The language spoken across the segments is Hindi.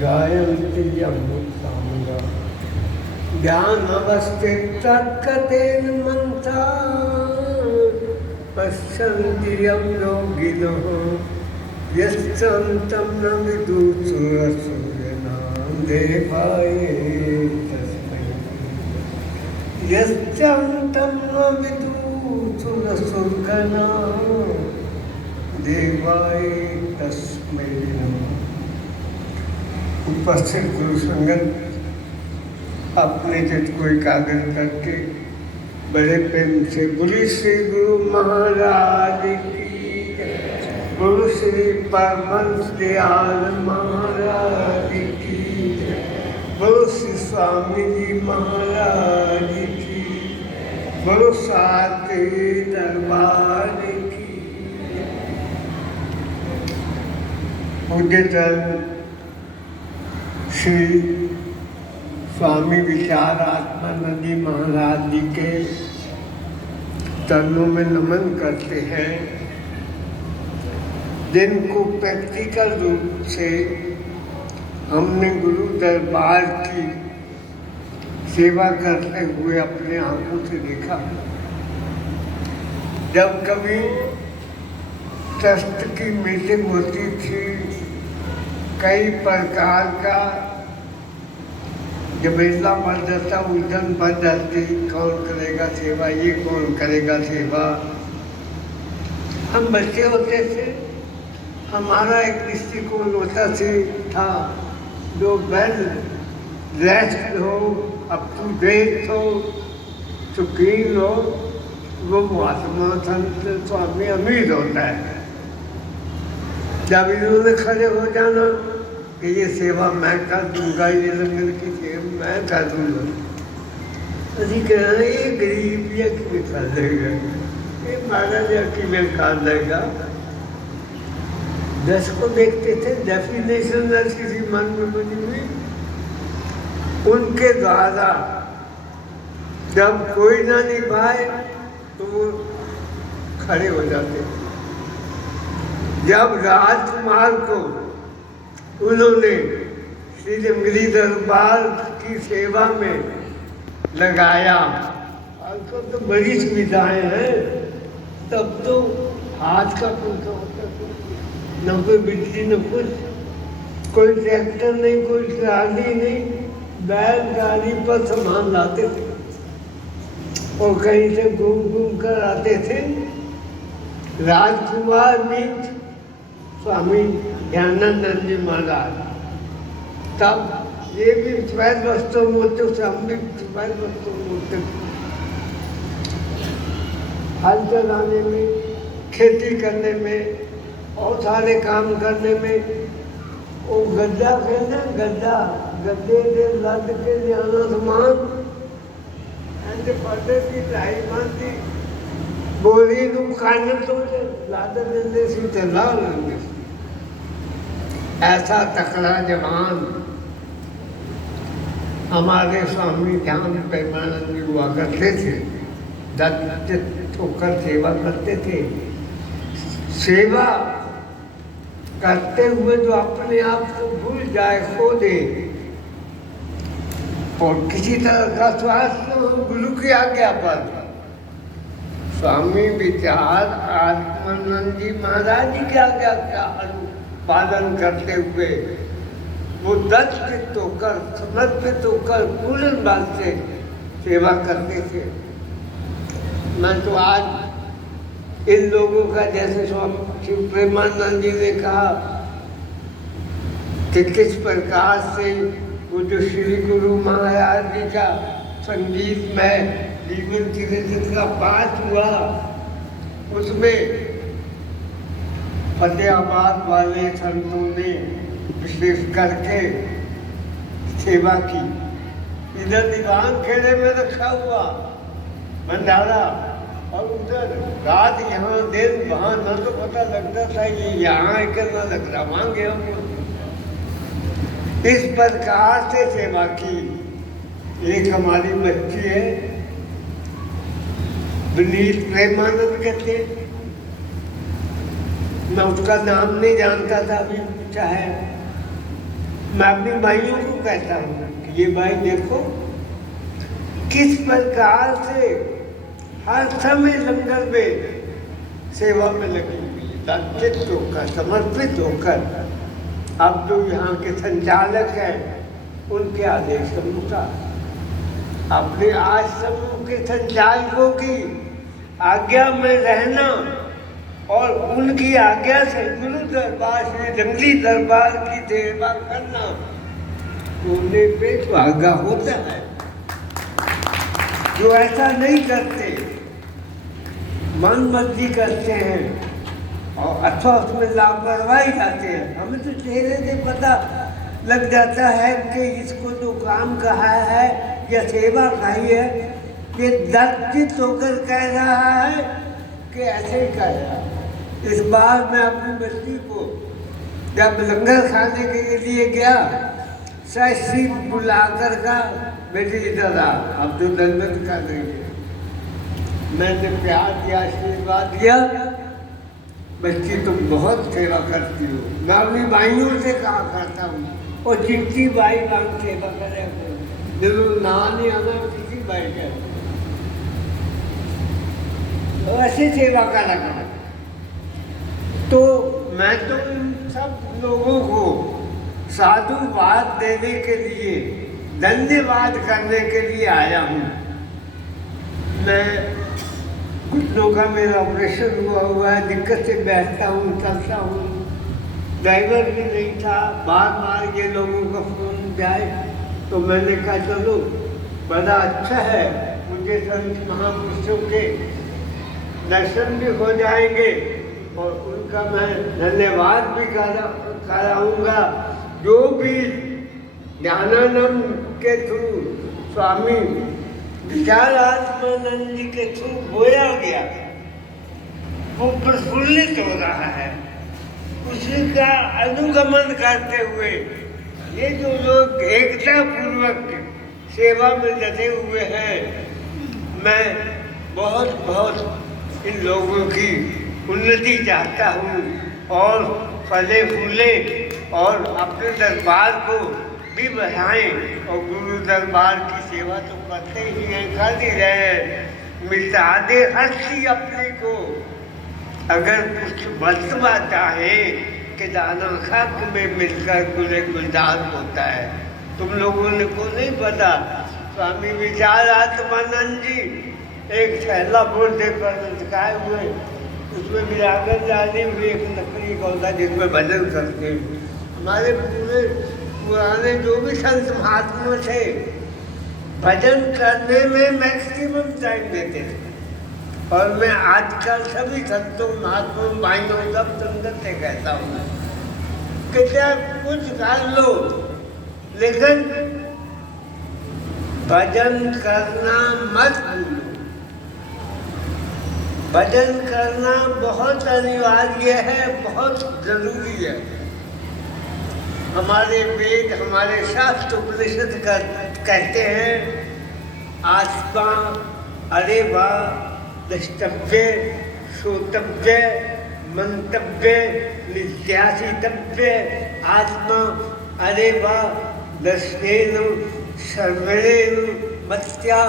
गायन्ति यमुनां ध्यानवस्थितकतेन मनसा पश्यन्ति यं योगिनः यस्तं न विदुषुरसुरनां देवाय तस्मै यस्तं न विदुषुरसुरनां देवाय तस्मै नमः। उपस्थित गुरु संगत अपने चित्त को एकाग्र करके बड़े प्रेम से बोली श्री गुरु महाराज की, गुरु श्री परमहंस दयाल महाराज की, गुरु श्री स्वामी जी महाराज की, गुरु साके दरबार की। पूज्यतन श्री स्वामी विचार आत्मानंद जी महाराज जी के चरणों में नमन करते हैं, जिनको प्रैक्टिकल रूप से हमने गुरु दरबार की सेवा करते हुए अपने आंखों से देखा। जब कभी ट्रस्ट की मीटिंग होती थी, कई प्रकार का जब बेला बढ़ जाता, उलझन बढ़ जाती, कौन करेगा सेवा, ये कौन करेगा सेवा। हम बच्चे होते थे, हमारा एक दृष्टिकोण होता था, जो वेल ड्रेस्ड हो, अप टू डेट हो, सुकीन हो, वो महात्मा संत स्वामी अमीर होता है। जब इन्होंने खड़े हो जाना कि ये सेवा मैं कर दूंगा, ये लंगर की सेवा मैं कर दूंगा, अभी कहना ये गरीब या कि कर देगा, ये महाराज की में कर देगा। 10 को देखते थे, डेफिनेशन किसी मन में बनी हुई, उनके द्वारा जब कोई ना निभाए तो वो खड़े हो जाते थे। जब राजकुमार को उन्होंने श्री जंगली दरबार की सेवा में लगाया, आजकल तो बड़ी सुविधाएं हैं, तब तो हाथ का पंखा होता था, न कोई बिजली न कुछ, कोई ट्रैक्टर नहीं, कोई ट्राली नहीं, बैलगाड़ी पर सामान लाते थे और कहीं से घूम घूम कर आते थे। राजकुमार मीन्स स्वामी ज्ञानानंद जी महाराज, तब ये भी स्वैर वस्तु मूर्ति, हम भी स्वैर वस्तु मूर्ति, हल चलाने में, खेती करने में और सारे काम करने में। वो गद्दा कहना, गद्दा गद्दे से लद के जाना सामान, ऐसे पढ़ते की ढाई मानती बोरी नू कान तो लाद देंगे सी ते ला लेंगे। ऐसा तकड़ा जवान हमारे स्वामी ध्यान प्रेमानंद जी हुआ करते थे, दत्त होकर सेवा करते थे। सेवा करते हुए जो अपने आप को भूल जाए, खो दे और किसी तरह का स्वास्थ्य गुरु की आज्ञा पर स्वामी विचार आत्मानंद जी महाराज जी की आज्ञा का पालन करते हुए वो दत्त होकर, समर्पित होकर पूर्ण बात से सेवा करते थे। मैं तो आज इन लोगों का, जैसे स्वामी शिव प्रेमानंद जी ने कहा कि किस प्रकार से वो जो श्री गुरु महाराज जी का संगीत में जीवन चरित्र का पाठ हुआ, उसमें फतेहाबाद वाले संतों ने विशेष करके सेवा की। इधर दीवान खेड़े में रखा हुआ भंडारा और उधर रात यहाँ दिन वहाँ, न तो पता लगता था ये यहाँ करना लग रहा, वहाँ गया। इस प्रकार से सेवा की। एक हमारी बच्ची है, विनीत प्रेमानंद कहते, मैं उसका नाम नहीं जानता था, अभी चाहे मैं अपनी भाइयों को कहता हूँ कि ये भाई देखो किस प्रकार से हर समय लंगर में सेवा में लगी हुई है, दाचित होकर, समर्पित होकर। अब जो यहाँ के संचालक हैं उनके आदेश अनुसार अपने आश्रम के संचालकों की आज्ञा में रहना और उनकी आज्ञा से गुरु दरबार से जंगली दरबार की सेवा करना होने पे भागा होता है। जो ऐसा नहीं करते, मन मर्जी करते हैं और अथवा उसमें लापरवाही जाते हैं, हमें तो चेहरे से पता लग जाता है कि इसको जो काम कहा है या सेवा कही है, ये दर्शित होकर कह रहा है कि ऐसे ही कह रहा है। इस बार मैं अपनी बस्ती को जब लंगर खाने के लिए गया, सही बुलाकर का बेटी इधर आ, अब तो दंडन कर रही है। मैंने प्यार दिया, आशीर्वाद दिया, बच्ची तुम बहुत सेवा करती हो। मैं अपनी भाइयों से कहा करता हूँ और जितनी भाई बात सेवा करे जरूर ना नहीं आना, किसी भाई का तो ऐसे सेवा का लगा। तो मैं तो इन सब लोगों को साधुवाद देने के लिए, धन्यवाद करने के लिए आया हूँ। मैं घुटनों का मेरा ऑपरेशन हुआ है, दिक्कत से बैठता हूँ, चलता हूँ, ड्राइवर भी नहीं था, बार बार ये लोगों का फोन जाए, तो मैंने कहा चलो बड़ा अच्छा है, मुझे संत महापुरुषों के दर्शन भी हो जाएंगे और उनका मैं धन्यवाद भी कराऊंगा। जो भी ज्ञानानंद के थ्रू, स्वामी विचारात्मानंद जी के थ्रू बोया गया, वो प्रफुल्लित हो रहा है। उसी का अनुगमन करते हुए ये जो लोग एकता पूर्वक सेवा में डटे हुए हैं, मैं बहुत बहुत इन लोगों की उन्नति चाहता हूँ और फले फूले और अपने दरबार को भी बढ़ाएं। और गुरु दरबार की सेवा तो करते ही हैं, कर ही रहे हैं। मिटा दे हंसी अपने को, अगर कुछ बचवा चाहे कि दाना खाक में मिलकर गुले गुलजार होता है। तुम लोगों ने को नहीं पता, स्वामी विचारात्मानंद जी एक थैला बोल देकर लटकाए हुए, उसमें मिलाकर डाली हुई एक लकड़ी का होता जिसमें भजन करते हैं। हमारे पूरे पुराने जो भी संत महात्मा थे, भजन करने में मैक्सिमम टाइम देते थे। और मैं आजकल सभी संतों महात्मा भाइयों सब संगत से कहता हूँ कि क्या कुछ कर लो, लेकिन भजन करना मत भूलो। भजन करना बहुत अनिवार्य है, बहुत जरूरी है। हमारे वेद, हमारे शास्त्र उपनिषद कहते हैं, आत्मा अरे वाह द्रष्टव्य, श्रोतव्य, मंतव्य, नित्यासितव्य, आत्मा अरे वाह दर्शनेन श्रवणेन मत्या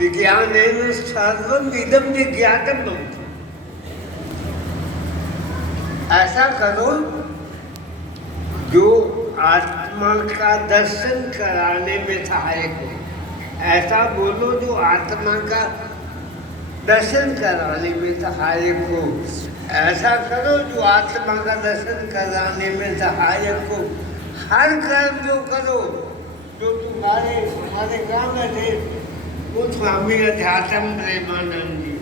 विज्ञानेन सर्वम इदं विज्ञातम् भवति। ऐसा करो जो आत्मा का दर्शन कराने में सहायक हो। ऐसा बोलो जो आत्मा का दर्शन कराने में सहायक हो। ऐसा करो जो आत्मा का दर्शन कराने में सहायक हो। हर कर्म जो करो, जो तुम्हारे गाँव में थे वो स्वामी अध्यात्म प्रेमानंद जी,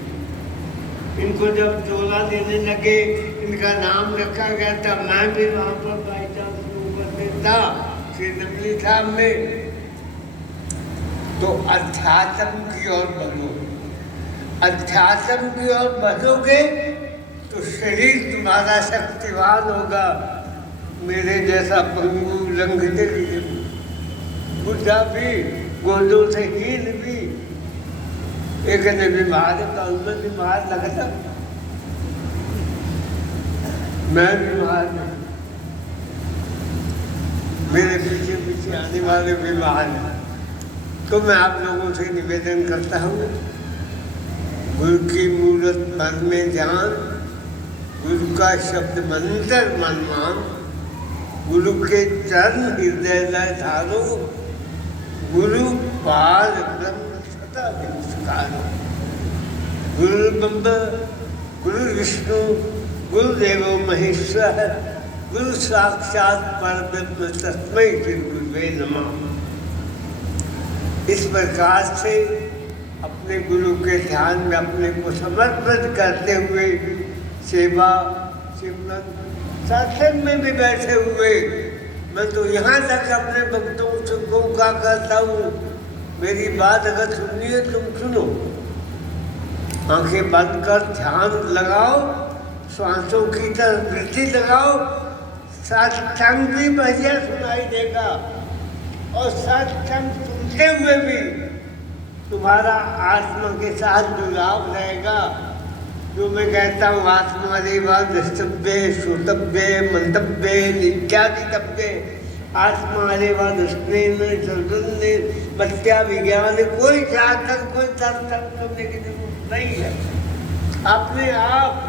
इनको जब चोला देने लगे, इनका नाम रखा गया, तब मैं भी वहाँ पर बैठा था श्री नमली धाम में। तो अध्यात्म की ओर बढ़ो, अध्यात्म की ओर बढ़ोगे तो शरीर तुम्हारा शक्तिवान होगा। मेरे जैसा पंगु लंघते भी, बुढ़ा भी, गोदों से हीन भी, एक ने बीमार है तो उनमें बीमार लगता। मैं बीमार नहीं, मेरे पीछे पीछे आने वाले बीमार हैं। तो मैं आप लोगों से निवेदन करता हूँ, गुरु की मूरत मन में ध्यान, गुरु का शब्द मंत्र मन मान, गुरु के चरण हृदय लय धारो, गुरु पाद ब्रह्म सदा नमस्कारो। गुरु ब्रह्मा गुरु विष्णु गुरुदेव महेश्वर, गुरु साक्षात परब्रह्म तस्मै श्री गुरुवे नमः। इस प्रकार से अपने गुरु के ध्यान में अपने को समर्पित करते हुए सेवा सिमरन सत्संग में भी बैठे हुए, मैं तो यहाँ तक अपने भक्तों को क्या कहता हूँ, मेरी बात अगर सुननी है तुम सुनो, आंखें बंद कर ध्यान लगाओ, श्वासों की तरफ दृष्टि लगाओ, सत्संग भी बढ़िया सुनाई देगा और सत्संग सुनते हुए भी तुम्हारा आत्मा के साथ जुड़ाव रहेगा। जो मैं कहता हूँ आत्मा रेवा द्रष्टव्य श्रोतव्य मंतव्य नित्यादितव्य, आत्मा रेवा दृष्टि बत्या विज्ञान, कोई शास्त्र कोई दर्शन करने की जरूरत नहीं है। अपने आप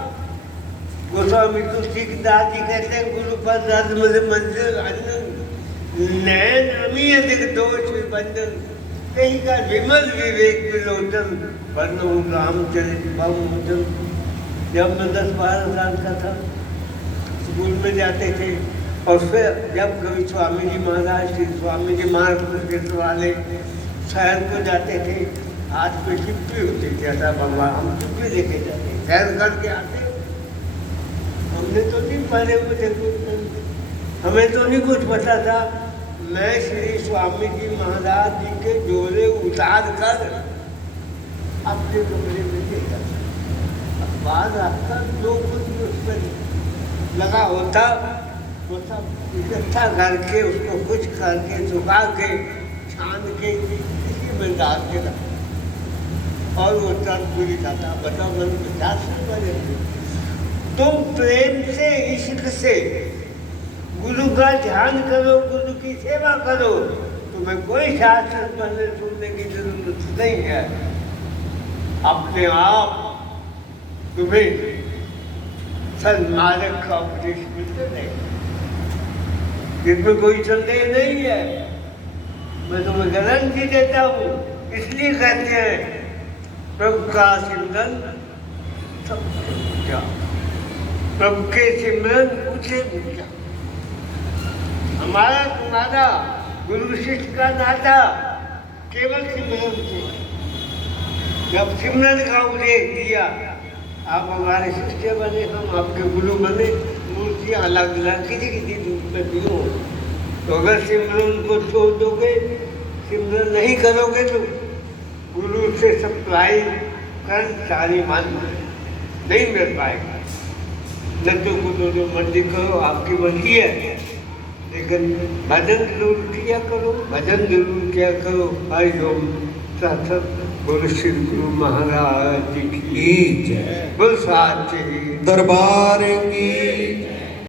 गोस्वामी तुलसीदास जी कहते हैं, गुरु पद मंदिर नैन अमी अधिक दोष विभंजन, कहीं का विमल विवेक विलोचन, वर्णो रामचरित बहुमोचन। जब मैं 10-12 साल का था, स्कूल में जाते थे और फिर जब कभी स्वामी जी महाराज श्री स्वामी जी महाराज वाले शहर को जाते थे, हाथ पे चिप्पी होती थी, ऐसा भगवान हम चिप्पी लेके जाते, शहर करके आते। हमने तो नहीं पढ़े हुए थे, हमें तो नहीं कुछ पता था। मैं श्री स्वामी जी महाराज जी के जोड़े उतार कर अपने कमरे में ले जाता, बाद आपका जो कुछ उस पर लगा होता वो सब इकट्ठा करके उसको कुछ करके सुखा के छान के किसी में डाल के रखा और वो चल पूरी खाता। बताओ मन 50 बजे तुम प्रेम से इश्क से गुरु का ध्यान करो, गुरु की सेवा करो, तुम्हें कोई शास्त्र पढ़ने सुनने की जरूरत नहीं है। अपने आप तुम्हें सन्मार्ग का उपदेश मिलते रहेगा, इसमें कोई संदेह नहीं है। मैं तुम्हें गारंटी देता हूँ। इसलिए कहते हैं प्रभु का सिमरन सबसे ऊंचा, प्रभु के सिमरन ऊंचे ऊंचा। हमारा तुम्हारा गुरु शिष्य का नाता केवल सिमरन से। जब सिमरन का उपदेश दिया, आप हमारे शिष्य बने, हम आपके गुरु बने, मूर्तियाँ अलग अलग किसी रूप में भी हो। तो अगर सिमरन को छोड़ दोगे, सिमरन नहीं करोगे तो गुरु से सप्लाई कर सारी मान नहीं मिल पाएगा। न तो गुरु जो मर्जी करो, आपकी मर्जी है, लेकिन भजन जरूर किया करो, भजन जरूर किया करो। हरि ओम सत बोल श्री गुरु महाराज की जय, बोल साचे दरबार की।